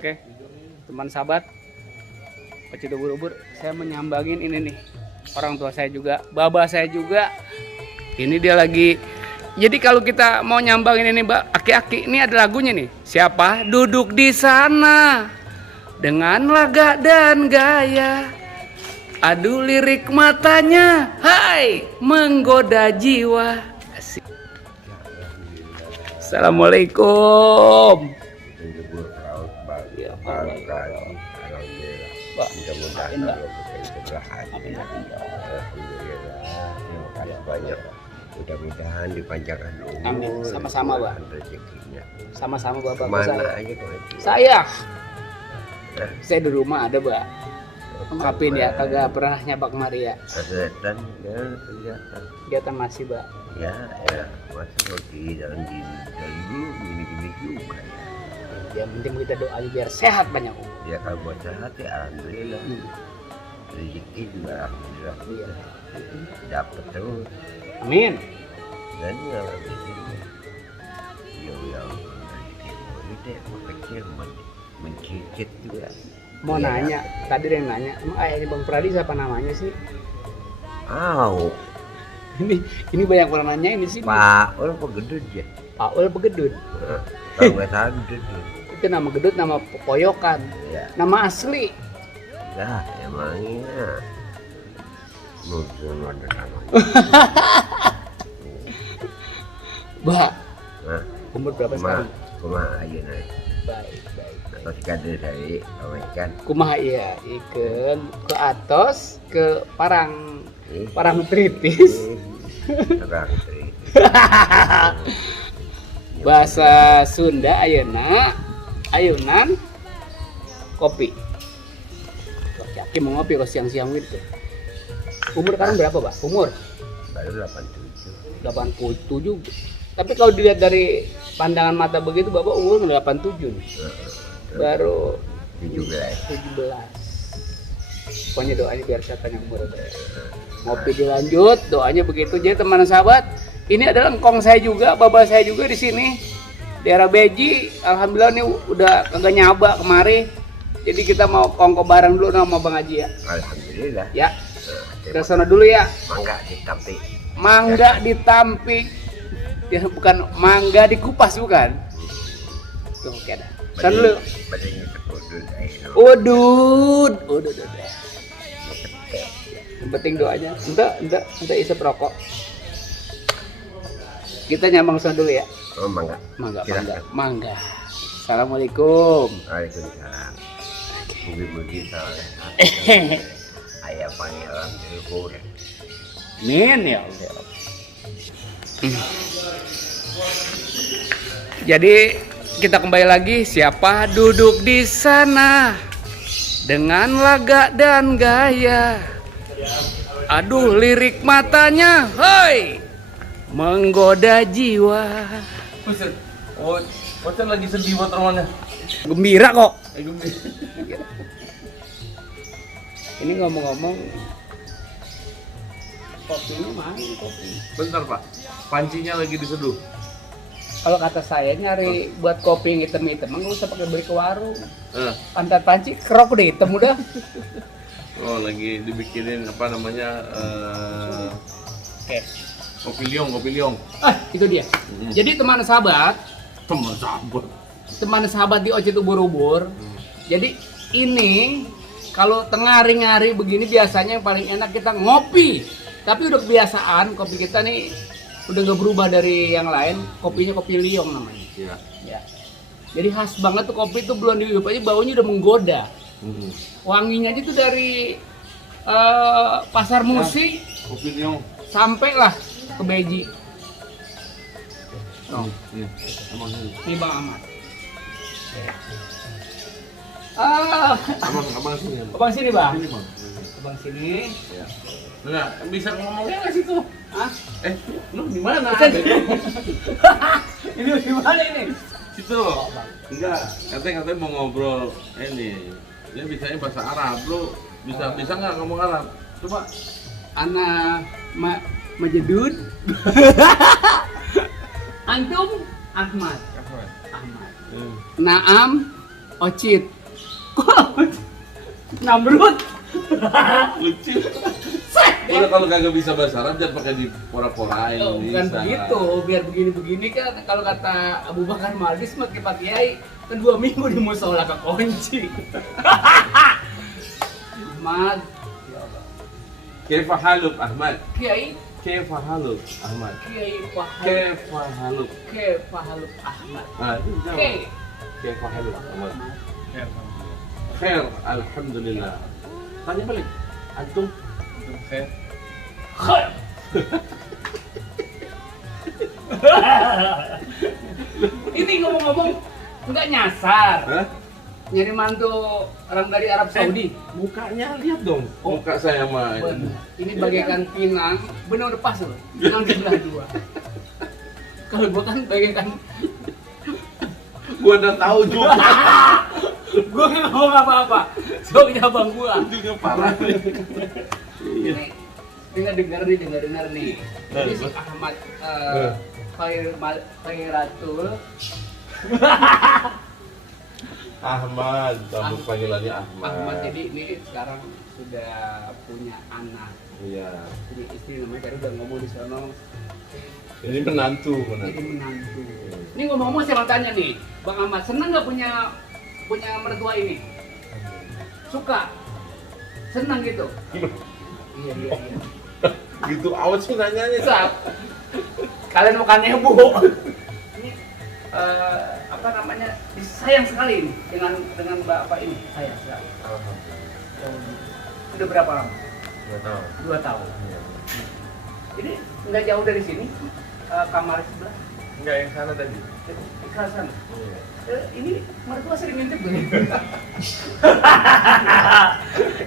Oke, teman sahabat, pecinta ubur-ubur, saya menyambangin ini nih. Orang tua saya juga, baba saya juga. Ini dia lagi. Jadi kalau kita mau nyambangin ini, Mbak, aki-aki, ini ada lagunya nih. Siapa duduk di sana dengan laga dan gaya. Aduh lirik matanya, hai menggoda jiwa. Asik. Assalamualaikum. Mudah-mudahan sebelah hati. Alhamdulillah. Terima kasih banyak. Mudah-mudahan dipanjangkan umur. Amin. Sama-sama, Pak. Rezekinya. Sama-sama Bapak. Kemana aja tuh? Saya di rumah ada, Mbak. Maafin ya, kagak pernah nyabak kemari ya. Kelihatan ya, kelihatan. Kegiatan masih, Mbak. Ya, masih lagi dalam diri dari dulu gini-gini juga ya. Yang penting kita doa biar sehat banyak umur. Ya kalau buat sehat ya alhamdulillah. Rezeki juga alhamdulillah. Iya. Dapat terus. Amin. Dan yang rezekinya yang ini deh kecil mencicit juga. Mau Ya, nanya, tadi ada yang nanya, emang ayahnya Bang Pradi siapa namanya sih? Ini banyak orang nanya ini sih. Pak Ul Pegedut ya. Pak Ul Pegedut. Kalau nggak salah Gedut. Itu nama gedut, nama poyokan. Ya. Nama asli. Dah emangnya. Mungkin ada namanya. Mbak, Nah, umur berapa sekarang? kumaha aja naik. Baik. Atau dikader dari kan. Kumaha iya, ikan ke atas ke parang tritis. Terang Bahasa Sunda ayunan kopi. Yakin mau ngopi kalau siang-siang gitu. Umur sekarang berapa, Pak? Umur baru 87. 87. Tapi kalau dilihat dari pandangan mata begitu, Bapak umur 87 nih. Baru 17. Pokoknya doanya biar saya tanya umur. Ngopi dilanjut, doanya begitu. Jadi teman sahabat, ini adalah engkong saya juga, baba saya juga di sini. Daerah Beji, alhamdulillah nih udah kagak nyaba kemari. Jadi kita mau kongko bareng dulu sama Bang Haji ya. Alhamdulillah. Ya. Kita sana dulu ya. Mangga ditampik. Ya bukan mangga dikupas bukan. Tuh oke dah. Sana dulu. Badannya sekudut. Udud. Yang penting doanya. Enggak isep rokok. Kita nyambang sana dulu ya. Oh, mangga. Mangga. Assalamualaikum. Waalaikumsalam. Mugi-mugi saleh. Ayah pangeran ilmu. Amin ya Allah. Jadi kita kembali lagi, siapa duduk di sana dengan laga dan gaya. Aduh lirik matanya, hai menggoda jiwa. Ocen lagi sedih buat temannya. Gembira kok. Ini ngomong-ngomong, kopinya mana ini kopi? Bentar Pak, pancinya lagi diseduh. Kalau kata saya nyari buat kopi yang hitam-hitam, nggak usah pakai beli ke warung. Pantat panci, kerok udah hitam udah. Oh lagi dibikinin apa namanya? Oke. Kopi liong. Itu dia. Jadi teman sahabat di Ocit Ubur-Ubur. Jadi ini kalau tengah hari begini biasanya yang paling enak kita ngopi. Tapi udah kebiasaan kopi kita nih udah nggak berubah dari yang lain. Kopinya kopi liong namanya. Iya. Ya. Jadi khas banget tuh kopi tuh belum dihidup aja baunya udah menggoda. Wanginya aja tuh dari pasar musik Kopi liong. sampai lah ke Beji. Ini Bang Ahmad. Abang sini. Abang sini, Bang. Sini Bang. Abang sini. Ya. Enggak, bisa ngomongnya nggak situ? Hah? Lu di mana? Ini di mana ini? Situ. Enggak, katanya mau ngobrol ini. Dia bisanya bahasa Arab. Lu bisa nggak ngomong Arab? Coba. Ana Majedud. Antum Ahmad. Naam Ocit. Namrud. Lucu. Udah kalau kagak bisa bahasa Arab jangan pakai di pora-porain. Oh, bukan begitu, biar begini-begini kan kalau kata Abu Bakar Maldis mah Pak Kiai kan 2 minggu di musola kekunci. Ahmad, ya Allah. Kaifa haluk Ahmad? Kiai, Kaifa haluk Ahmad? Kiai Pahaluk, Kaifa haluk? Kiai Pahaluk Ahmad. Ah, itu jawab. Kiai. Kaifa haluk Ahmad? Khair, alhamdulillah. Tanya balik. Antum? Khair. Ini ngomong-ngomong nggak nyasar. Hah? Nyari mantu orang dari Arab Saudi. Mukanya lihat dong. Oh. Muka saya mah. Bener. Ini bagaikan pinang, benar udah pas loh. Pinang sebelah 2. Kalau gua kan bagaikan Gua udah tahu juga. gua nggak ngomong apa-apa. Soalnya abang gua. Juga parah. Ini dengar nih. Jadi si Ahmad Khairatul Ahmad, kamu panggilannya Ahmad. Ahmad jadi ini sekarang sudah punya anak. Iya. Jadi istri namanya tadi udah ngomong di sana. Ini menantu. Jadi menantu. Ini ngomong-ngomong saya mau tanya nih, Bang Ahmad seneng nggak punya mertua ini? Suka? Senang gitu? Iya. Gitu awas sih nanyanya. Sap. Kalian bukan ibu. Ini apa namanya? Sayang sekali ini dengan bapak ini. Sayang sekali. Sudah berapa lama? 2 tahun. Jadi nggak jauh dari sini kamar sebelah. Enggak, yang sana tadi. Ikhlasan. Ini mertua sering ngintip gak?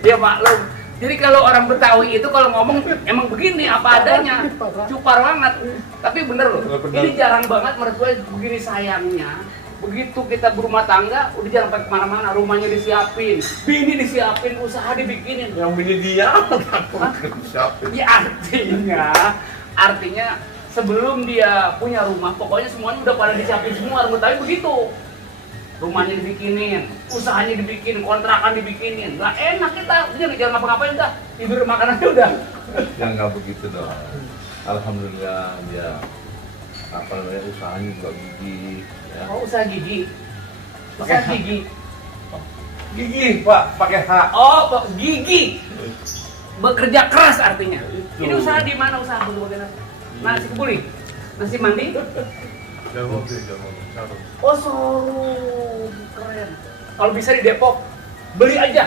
Ya maklum. Jadi kalau orang Betawi itu kalau ngomong emang begini apa adanya, cupar banget. Tapi bener loh, ini jarang banget mertua begini sayangnya. Begitu kita berumah tangga, udah jangan sampai kemana-mana, rumahnya disiapin, bini disiapin, usaha dibikinin. Yang bini dia siapa? Ya artinya sebelum dia punya rumah, pokoknya semuanya udah pada disiapin semua. Orang Betawi begitu. Rumahnya dibikinin, usahanya dibikinin, kontrakan dibikinin. Nggak enak kita, jangan ngapa-ngapain dah, tidur makanannya udah. Ya nggak begitu dong. Alhamdulillah dia apa namanya usahanya juga gigi. Ya. Oh, usaha gigi. Pakai Usaha gigi. Gigi Pak, pakai H. Oh, gigi. Bekerja keras artinya. Itu. Ini usaha di mana usaha bagaimana? Nasi kebuli, nasi mandi. Jauh. Oh, showroom. Keren. Kalau bisa di Depok, beli aja.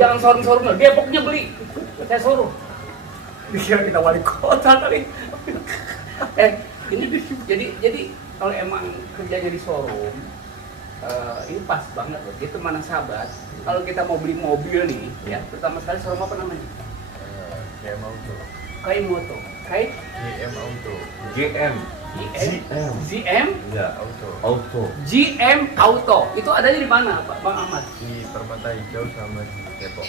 Jangan showroom-showroom, Depoknya beli. Saya suruh. Dikira kita wali kota tadi. Ini jadi kalau emang kerjanya di showroom, ini pas banget loh. Gitu mana sahabat. Kalau kita mau beli mobil nih, ya pertama sekali showroom apa namanya? GM Auto. Kai Moto. Kai GM Auto. GM. GM Ya, Auto. Auto. GM Auto. Itu adanya di mana, Pak Bang Ahmad? Di Permata Hijau sama di Depok.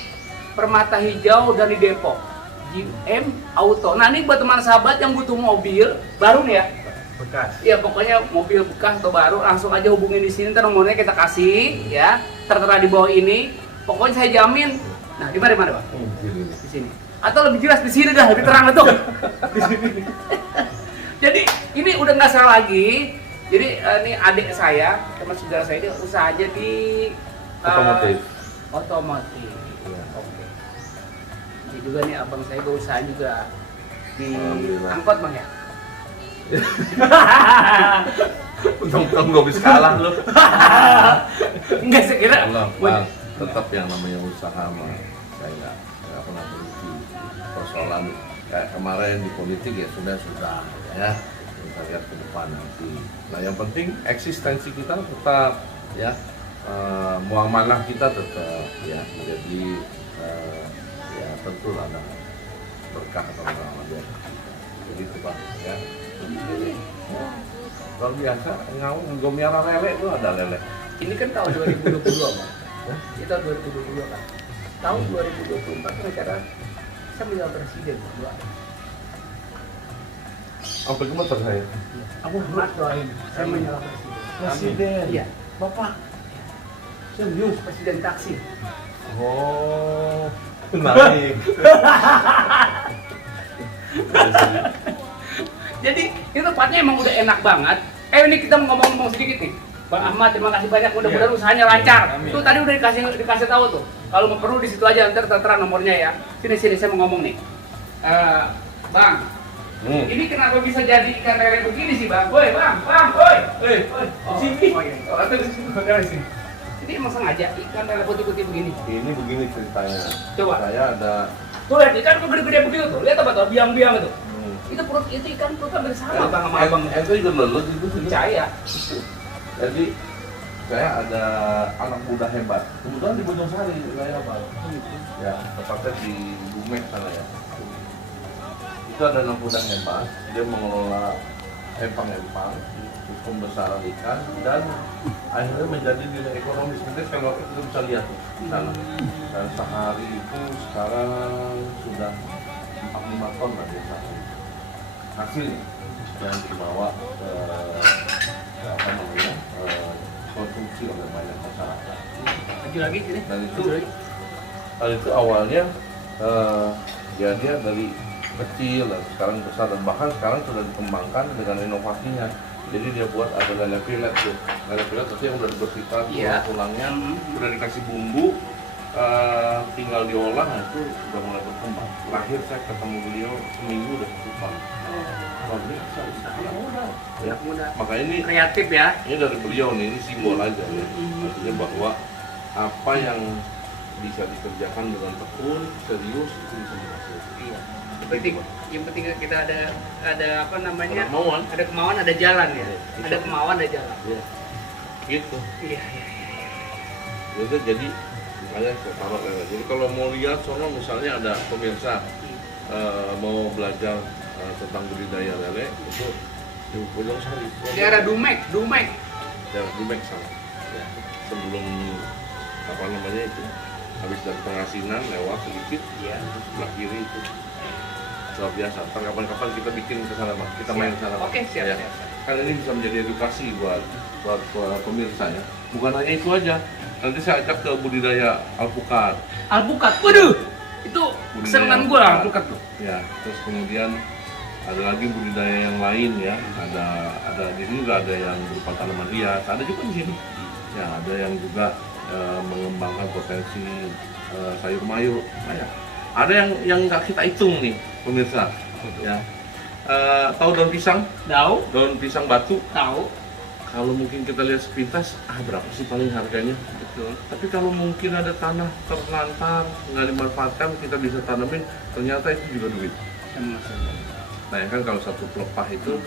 Permata Hijau dan di Depok. GM Auto. Nah, ini buat teman sahabat yang butuh mobil baru nih ya. Bekas. Iya, pokoknya mobil bekas atau baru langsung aja hubungin di sini, ntar nomornya kita kasih ya. Tertera di bawah ini. Pokoknya saya jamin. Nah, di mana, Pak? Di sini. Atau lebih jelas di sini dah, lebih terang tuh. Di sini. Jadi, ini udah nggak salah lagi. Jadi, ini adik saya, teman saudara saya ini usaha aja di Otomotif. Otomotif. Ya. Oke. Ini juga nih abang saya berusaha juga di Alhamdulillah. angkot, Bang ya. Untung gak bisa kalah lu. Enggak sekira. Allah, Bang, tetap yang namanya usaha mah saya nggak pernah berhenti. Persoalan kayak kemarin di politik ya sudah ya kita lihat ke depan nanti. Nah yang penting eksistensi kita tetap ya, muamalah kita tetap ya menjadi ya tentu ada berkah atau muamalah jadi itu Pak ya. Kalau biasa gue miara lele itu ada lele. Ini kan tahun 2022, Bang. Ini tahun 2022 kan. Tahun 2024 negara saya menjadi presiden berdua. Apa gemeter saya? Aku berat doain. Saya menjadi presiden. Presiden. Iya. Bapak. Serius? Presiden taksi. Oh, menarik. Jadi itu tempatnya emang udah enak banget. Ini kita mau ngomong sedikit nih. Bang Ahmad, terima kasih banyak. Mudah-mudahan usahanya lancar. Amin. Tuh tadi udah dikasih tahu tuh. Kalau mau perlu di situ aja, ntar tertera nomornya ya. Sini saya mau ngomong nih. Bang, ini kenapa bisa jadi ikan lele begini sih bang? Woi bang, woi. Sini. Oh iya. Oh, di sini. Ini emang sengaja ikan lele putih-putih begini. Ini begini ceritanya. Coba. Saya ada. Tuh lihat ikan tuh gede-gede begitu tuh. Lihat apa tuh? Biang-biang itu. Itu ikan perutnya hampir sama bang sama abang. Ente juga lelut itu sih. Percaya. Jadi saya ada anak muda hebat. Kebetulan di Bojong Sari saya bang. Ya, tepatnya di Bumek sana ya. Itu ada anak muda hebat. Dia mengelola empang-empang, pembesaran ikan dan akhirnya menjadi nilai ekonomis. Nanti kalau kita bisa lihat tuh di sana. Dan sehari itu sekarang sudah 45 ton lah biasanya. Hasilnya yang dibawa ke apa namanya konsumsi oleh banyak masyarakat. Maju lagi sini. Dan itu awalnya ya dia dari kecil dan sekarang besar dan bahkan sekarang sudah dikembangkan dengan inovasinya. Jadi dia buat ada lele filet tuh. Lele filet itu yang udah dibersihkan tulangnya, udah dikasih bumbu, tinggal diolah, nah itu udah mulai berkembang. Terakhir saya ketemu beliau seminggu udah tutupan. Oh, ini ya. Maka ini Kreatif ya. ini dari beliau nih, ini simbol aja ya. Artinya bahwa apa yang bisa dikerjakan dengan tekun, serius itu bisa dihasilkan. Iya. Yang penting kita ada apa namanya? Ada kemauan. ada jalan ya. Iya. Ada kemauan, ada jalan. Ya. Gitu. Iya. Itu jadi makanya saya taruh lele. Jadi kalau mau lihat sono misalnya ada pemirsa mau belajar tentang budidaya lele itu di Bojong Sari. Daerah Dumek. Daerah Dumek sana. Ya. Sebelum apa namanya itu habis dari Pengasinan lewat sedikit, Iya. sebelah kiri itu luar biasa. Ntar kapan-kapan kita bikin ke sana bang, kita main ke sana bang. Oke, siap. Ya. Kan ini bisa menjadi edukasi buat pemirsa ya. Bukan hanya itu aja. Nanti saya ajak ke budidaya alpukat. Alpukat. Waduh. Itu kesenangan gue lah alpukat tuh. Ya, terus kemudian ada lagi budidaya yang lain ya. Ada di sini juga ada yang berupa tanaman hias. Ada juga di sini. Ya, ada yang juga mengembangkan potensi sayur mayur. Nah, ya. Ada yang nggak kita hitung nih, pemirsa. Ya. Tahu daun pisang? Tahu. Daun pisang batu. Tahu. Kalau mungkin kita lihat sepintas, berapa sih paling harganya? Betul. Tapi kalau mungkin ada tanah terlantar, nggak dimanfaatkan, kita bisa tanamin, ternyata itu juga duit. Nah ya kan kalau satu pelepah itu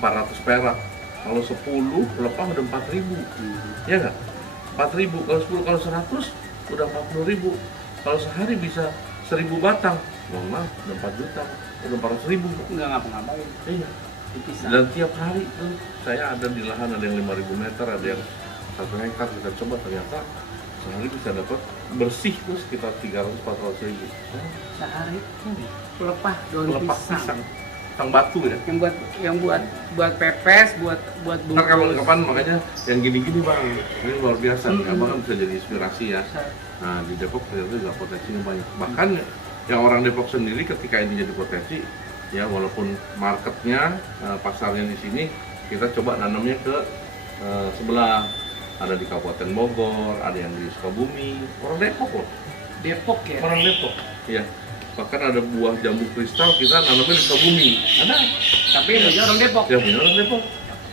400 perak, kalau 10 pelepah udah 4.000, ya nggak? 4.000, kalau 10, kalau 100 udah 40.000, kalau sehari bisa 1.000 batang, udah 4 juta, udah 400.000. Nggak ngapa-ngapain. Iya. Dipisah. Dan tiap hari tuh saya ada di lahan, ada yang 5.000 meter, ada yang 1 hektar, kita coba ternyata sehari bisa dapat bersih tuh sekitar 300-400 ribu. Sehari pelepah daun Lepas pisang. pisang, pisang batu ya. Yang buat pepes, buat Ntar kapan makanya yang gini-gini bang, ini luar biasa. Abang kan bisa jadi inspirasi ya. Nah di Depok ternyata juga potensinya banyak. Bahkan yang orang Depok sendiri ketika ini jadi potensi, ya walaupun marketnya, pasarnya di sini, kita coba nanamnya ke sebelah. Ada di Kabupaten Bogor, ada yang di Sukabumi, orang Depok loh. Depok ya. Orang Depok, ya. Bahkan ada buah jambu kristal kita nanamnya di Sukabumi. Ada. Tapi ini orang Depok. Ya punya orang Depok.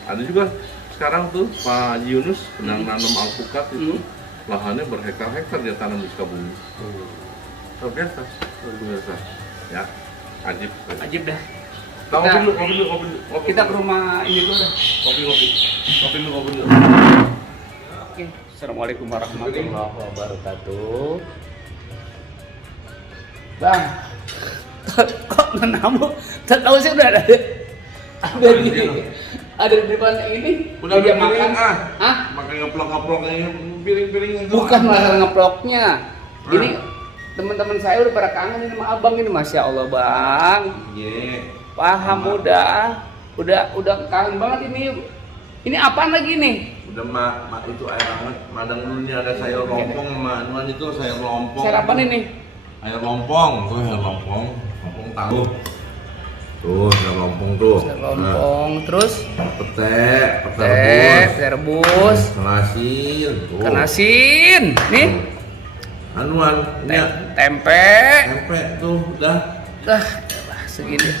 Ada juga sekarang tuh Pak Haji Yunus sedang nanam alpukat itu, lahannya berhektar-hektar dia tanam di Sukabumi. Luar biasa, luar biasa. Ya, ajib. Ajib dah. Kopi dulu. Kita ke rumah ini dulu dah. Kopi dulu. Oke. Assalamualaikum warahmatullahi wabarakatuh. Bang, kok menamu? Tahu sih udah ada di depan ini. Udah dia makan Hah? Makan ngeplok piring-piring itu. Bukan masalah ngeploknya. Ini teman-teman saya udah pada kangen ini sama abang ini, masya Allah bang. Iya. Paham udah kangen banget ini. Ini apaan lagi nih? Udah mak itu air hangat, madang dulu nih ada sayur lompong sama anuan itu sayur lompong. Sayur apa ini? Air lompong, tuh sayur lompong tahu. Tuh sayur lompong tuh. Sayur lompong, terus pete rebus, kelasin, tuh. ikan asin, nih Anuan, ini ya, tempe. tempe tuh, udah. Segini.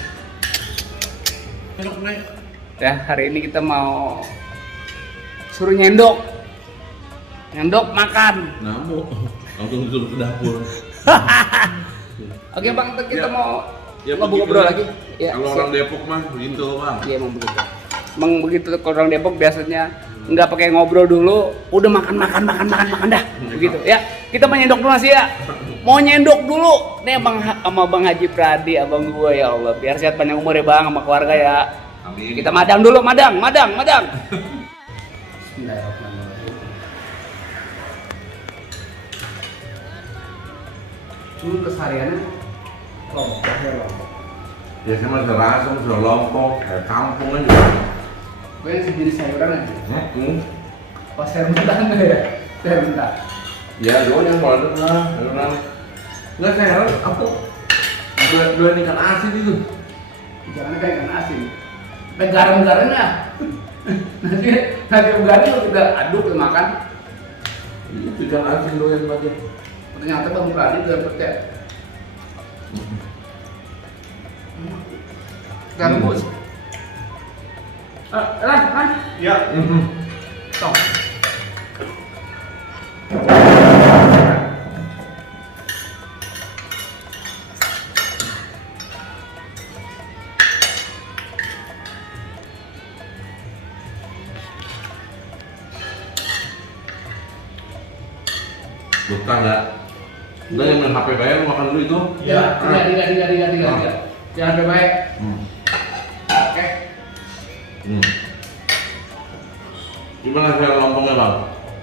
Enak nih. Ya, hari ini kita mau suruh nyendok makan. Namu, langsung disuruh ke dapur. Oke bang, kita Ya. mau Ya, ngobrol begitu. lagi. Ya, Kalau siap. orang Depok mah begitu bang. Iya emang begitu. Emang begitu kalau orang Depok biasanya nggak pakai ngobrol dulu, udah makan dah. Begitu ya. Kita mau nyendok dulu nasi ya. Mau nyendok dulu. Nih bang sama Bang Haji Pradi, abang gua ya Allah. Biar sehat panjang umur ya bang sama keluarga ya. Amin. Kita madang dulu, madang. Bismillahirrahmanirrahim. Dulu kesehariannya lompok. Ya sama serasa, sama lompong, kayak kampung aja. Gue yang sejenis sayuran aja. Pas sayur mentah ya? Sayur mentah. Ya, gue yang kalau ada lah, nggak saya aku dua ikan asin itu. Jangan kayak ikan asin. Kayak garam-garamnya. nanti ugarnya kita aduk kita makan. Itu ikan asin doyan banget. Ternyata Bang Pradi udah percaya. Ikan rebus. Lan. Ya. Tong. Bukan nggak? Udah yang main HP bayar lu makan dulu itu. Ya, tiga. Jangan sampai baik. Oke. Gimana saya lompongnya bang?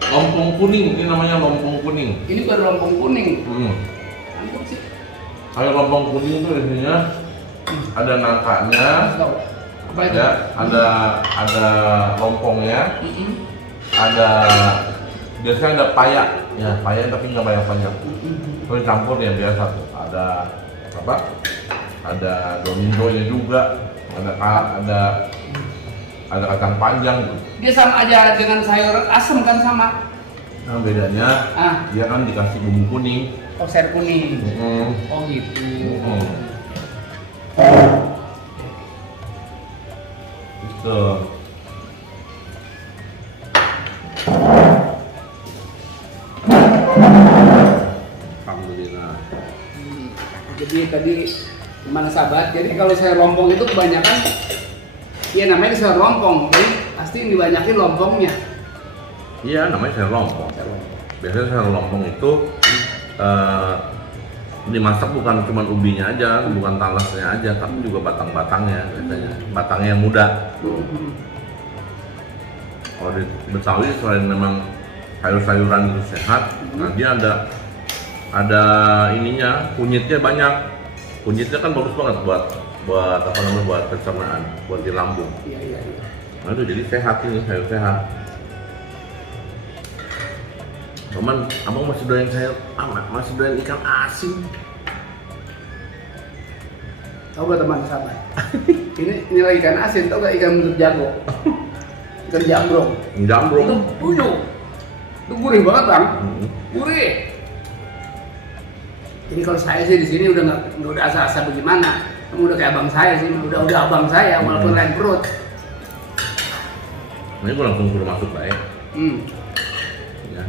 Lompong kuning, ini namanya lompong kuning. Ini baru lompong kuning. Mantap sih. Kalau lompong kuning itu biasanya ada nangkanya, Tahu. Apa itu? ya, ada lompongnya, ada biasanya ada payak, ya payak tapi nggak banyak. Terus campur yang biasa tuh, ada apa? Ada domindonya juga, ada kacang panjang tuh. Dia sama aja dengan sayur asem kan sama. Nah bedanya, dia kan dikasih bumbu kuning. Oh sayur kuning. Mm. Oh gitu. Gitu. Alhamdulillah. Jadi tadi gimana sahabat? Jadi kalau sayur lompong itu kebanyakan, ya namanya sayur lompong, jadi pasti yang dibanyakin lompongnya. Iya, namanya sayur lompong. Sayur lompong. Biasanya sayur lompong itu dimasak bukan cuma ubinya aja, bukan talasnya aja, tapi juga batang-batangnya biasanya. Batangnya yang muda. Kalau di Betawi selain memang sayur-sayuran itu sehat, nah dia ada ininya, kunyitnya banyak. Kunyitnya kan bagus banget buat apa namanya, buat pencernaan, buat di lambung. Iya. Nah itu jadi sehat ini, sayur sehat. Cuman abang masih doyan sayur, masih doyan ikan asin. Tahu gak teman sahabat? ini lagi ikan asin, tahu gak ikan buntut jago? Ikan jambrong. Jambrong. Itu buyuk. Itu gurih banget bang. Gurih. Jadi kalau saya sih di sini udah udah asa-asa bagaimana? Kamu udah kayak abang saya sih, udah abang saya walaupun lain perut. Ini gue langsung suruh masuk baik. Ya.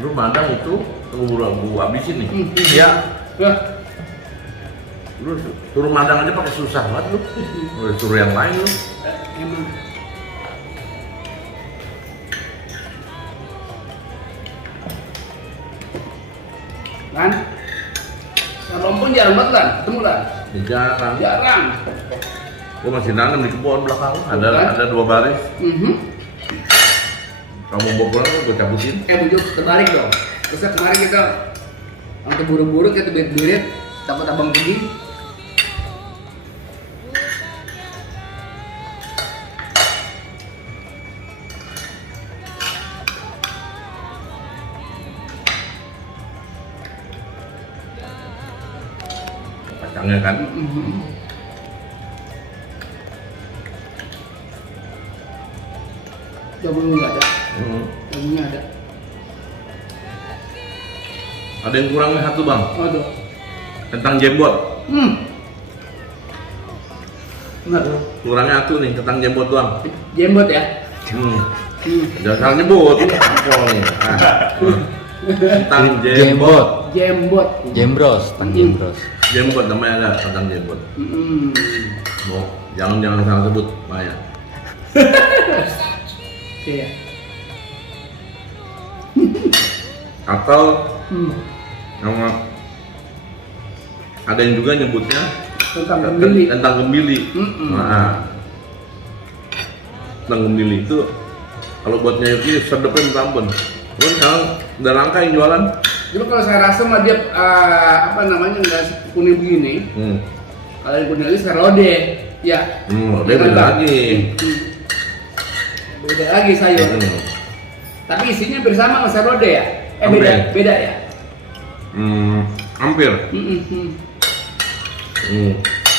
Lu madang itu gua habisin nih. Iya. Lu suruh madang aja pakai susah banget lu. Udah suruh yang lain lu. Emang. Kan? Sayur lompong jarang banget kan? Ketemu kan? Jarang. Jarang. Gua masih nanam di kebun belakang. Ada 2 baris. Kamu mau pulang gue cabutin. Bujuk, terbalik dong. Terus kemarin kita sampai buru-buru kita berit-berit, dapat abang pergi. kacangnya kan. Jagung nggak ada, Hmm. jagungnya ada. Ada yang kurangnya satu bang, Aduh. kentang jembot. Enggak. Kurangnya satu nih, kentang jembot doang. Jembot ya. Jangan salah nyebut, apa nih? Kentang jembot. Jembot. Jembros, tang jembros. Jembot namanya ada, kentang jembot. Mau jangan salah sebut, bahaya. Iya. Atau nama ada yang juga nyebutnya Tentang pembeli. kentang gembili. Nah, kentang gembili itu kalau buat nyayuki sedepnya minta ampun. Cuman sekarang udah langka yang jualan. Dulu kalau saya rasa mah dia apa namanya nggak kuning begini. Kalau yang kuning lagi serode, ya. Dia beda lagi. Beda lagi sayur. Tapi isinya bersama sama serode ya? Hampir. Beda ya? Hampir.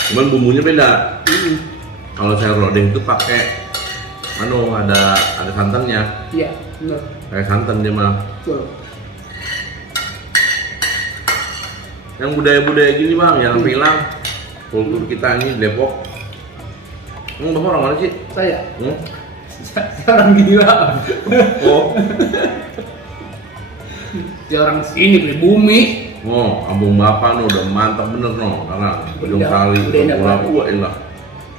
Cuman bumbunya beda. Kalau sayur lodeh itu pakai ada santannya. Iya, benar. Kayak santan dia mah. Betul. Yang budaya-budaya gini bang, jangan hilang kultur kita ini Depok. Bapak orang mana sih? Saya. Saya Orang gila. Oh, Dia orang sini pribumi. kampung bapak no udah mantap bener no, karena Bojong Sari, udah enak Pulau banget. Tua ilah.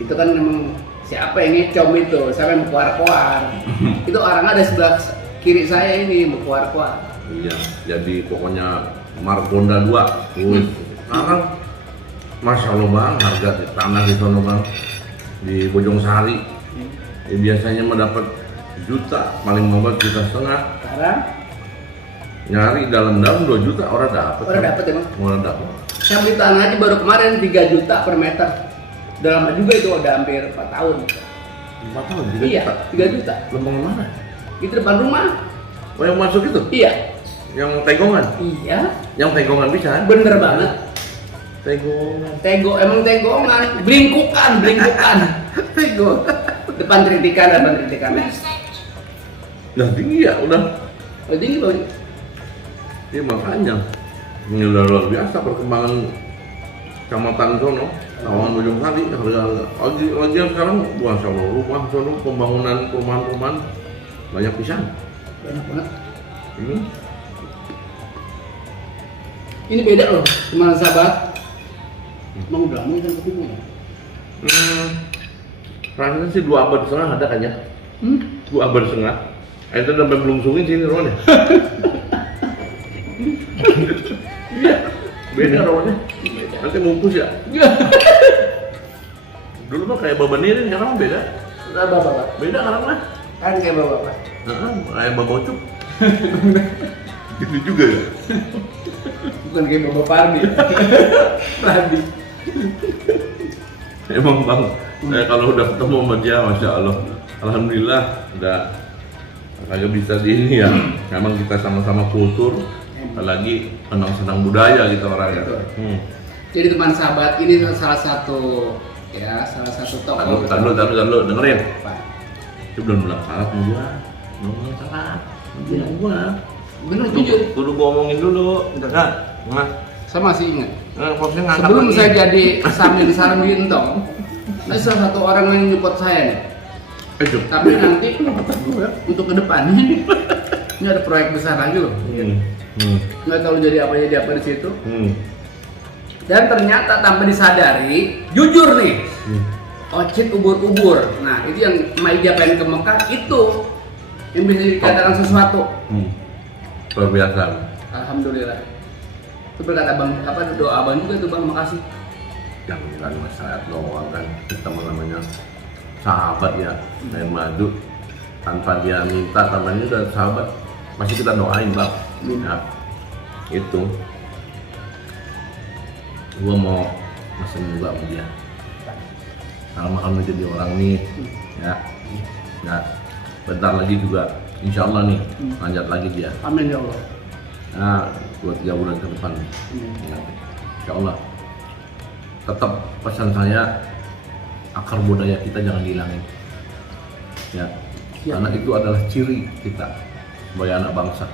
Itu kan memang siapa yang ngecom itu, siapa yang berkuar-kuar. Itu orang ada sebelah kiri saya ini berkuar-kuar. Iya, jadi pokoknya Margonda 2. Sekarang Masya Allah bang, harga di tanah di sono bang, di Bojong Sari. Biasanya mendapat juta, paling murah juta setengah. Sekarang Nyari dalam-dalam 2 juta orang dapat. orang dapat emang. Orang dapat. Saya beli tanah aja baru kemarin 3 juta per meter. Udah lama juga itu, udah hampir 4 tahun. 4 tahun. Iya, 3 juta. Lembang mana? Itu depan rumah. Oh yang masuk itu? Iya. Yang tegongan? Iya. Yang tegongan bisa? Bener banget. Tegongan. Emang tegongan. Belingkukan. Tegongan. Depan tritikan. Nah tinggi ya udah. Oh, tinggi loh. Iya makanya. Ini udah luar biasa perkembangan kecamatan sono. Tawangan Bojong Sari. Lagi sekarang bukan sama rumah sono, pembangunan perumahan banyak pisan. Banyak banget. Ini Ini beda loh, teman sahabat. Emang udah lama kan ketemu ya? rasanya sih 2 abad setengah ada kan ya? 2 abad setengah. Itu sampai belum sungin sini rohnya. Iya, beda rohnya. Nanti mumpus ya. Dulu mah kayak babanirin, sekarang mah beda. Bapak. Beda sekarang mah. Kan kayak bapak. Kayak babocuk. Gitu juga ya. Bukan kayak bapak Pardi. Pardi. Emang bang, saya kalau udah ketemu sama dia, masya Allah, alhamdulillah udah kagak bisa di ini ya. Memang kita sama-sama kultur, apalagi senang budaya gitu orangnya. Jadi teman sahabat ini salah satu tokoh. Tahu dengerin. Apa? Dia belum bilang salah sama gua, belum bilang salah, bilang gua. Bener jujur. Kudu gua omongin dulu, enggak? Nah, Saya masih ingat. posnya ngangkat Sebelum lagi. saya jadi Samin Sarmintong, ada salah satu orang yang nyupport saya nih. Cuk. Tapi nanti untuk kedepannya ini ada proyek besar lagi loh. Nggak tahu jadi apa di situ. Dan ternyata tanpa disadari, jujur nih, Ocit ubur-ubur. Nah itu yang Maija pengen ke Mekah itu yang bisa dikatakan sesuatu. Luar biasa. Alhamdulillah. Itu berkata bang, doa abang juga tuh bang, makasih. Jangan masalah doang kan, kita namanya sahabat ya, main madu tanpa dia minta, tanpa ini udah sahabat, pasti kita doain bang. Ya, itu gua mau pesen juga sama dia, sama kamu jadi orang nih ya, bentar lagi juga insya Allah nih lanjut lagi dia. Amin ya Allah. Nah 2-3 bulan ke depan ya, insya Allah tetap pesan saya, akar budaya kita jangan dihilangin. Ya, karena itu adalah ciri kita sebagai anak bangsa.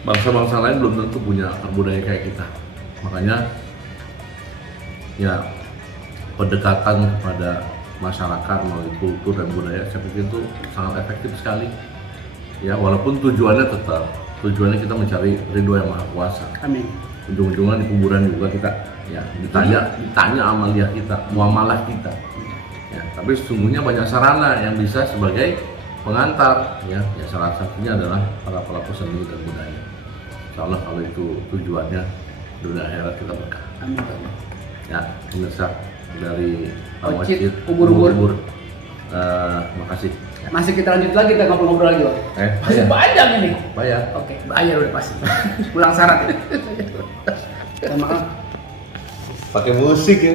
Bangsa-bangsa lain belum tentu punya akar budaya kayak kita. Makanya ya pendekatan kepada masyarakat melalui kultur dan budaya saya pikir itu sangat efektif sekali. Ya, walaupun tujuannya kita mencari ridho yang maha kuasa. Amin. Ujung-ujungnya di kuburan juga kita ya ditanya amalia kita, muamalah kita. Ya, tapi sesungguhnya banyak sarana yang bisa sebagai pengantar. Ya salah satunya adalah para pelaku seni dan budaya. Insya Allah kalau itu tujuannya, dunia akhirat kita berkah. Amin. Ya, pemirsa dari Pak Ocit, Wacit, ubur-ubur. makasih. Masih kita lanjut lagi, kita ngobrol-ngobrol lagi, Bang. Masih Bayar. panjang ini. Bayar. Oke, bayar udah pasti. Pulang syarat ya. Maaf. Pakai musik ya.